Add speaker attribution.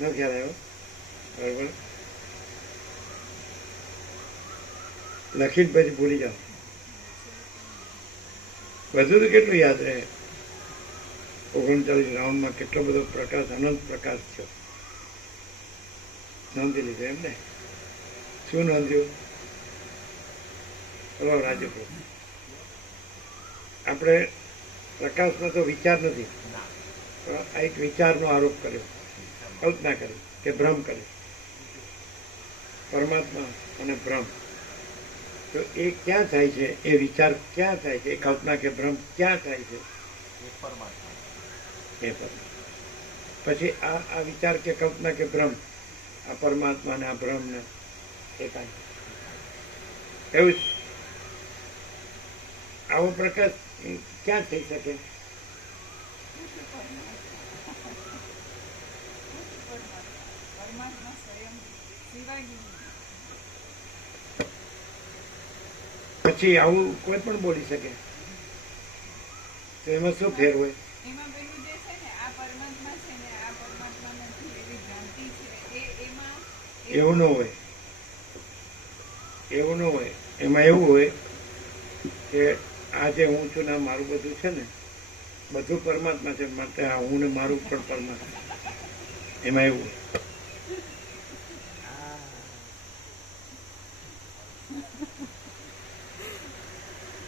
Speaker 1: ન ખ્યાલ આવ્યો. બરાબર. લખીને પછી ભૂલી જાઓ. બધું તો કેટલું યાદ રહે? ઓગણચાલીસ રાઉન્ડમાં કેટલો બધો પ્રકાશ અનંત પ્રકાશ થયો. નોંધી લીધું એમ ને? શું નોંધ્યું? ચલો રાજુ. આપણે પ્રકાશમાં તો વિચાર નથી. પણ આ એક વિચારનો આરોપ કર્યો. કલ્પના કરી કે ભ્રમ કર્યો પરમાત્મા અને ભ્રમ. તો એ ક્યાં થાય છે? એ વિચાર ક્યાં થાય છે? એ કલ્પના કે ભ્રમ ક્યાં થાય છે?
Speaker 2: એ પરમાત્મા.
Speaker 1: એ પછી આ આ વિચાર કે કલ્પના કે ભ્રમ આ પરમાત્મા ને આ ભ્રમ ને એ કાંઈ એવું જ. આવો પ્રકાશ ક્યાં થઈ શકે?
Speaker 3: પરમાત્મા સ્વયં શિવાજી
Speaker 1: પછી આવું કોઈ પણ બોલી શકે. તો એમાં શું ફેર હોય?
Speaker 3: એમાં પેલું જે છે ને આ પરમાત્મા છે ને આ પરમાત્મા નથી એવી ભ્રાંતિ છે એ એમાં
Speaker 1: એવું ન હોય. એવું ન હોય. એમાં એવું હોય કે આ જે હું છું ને મારું બધું છે ને બધું પરમાત્મા છે. માટે આ હું ને મારું પણ પરમાત્મા એમાં એવું હોય.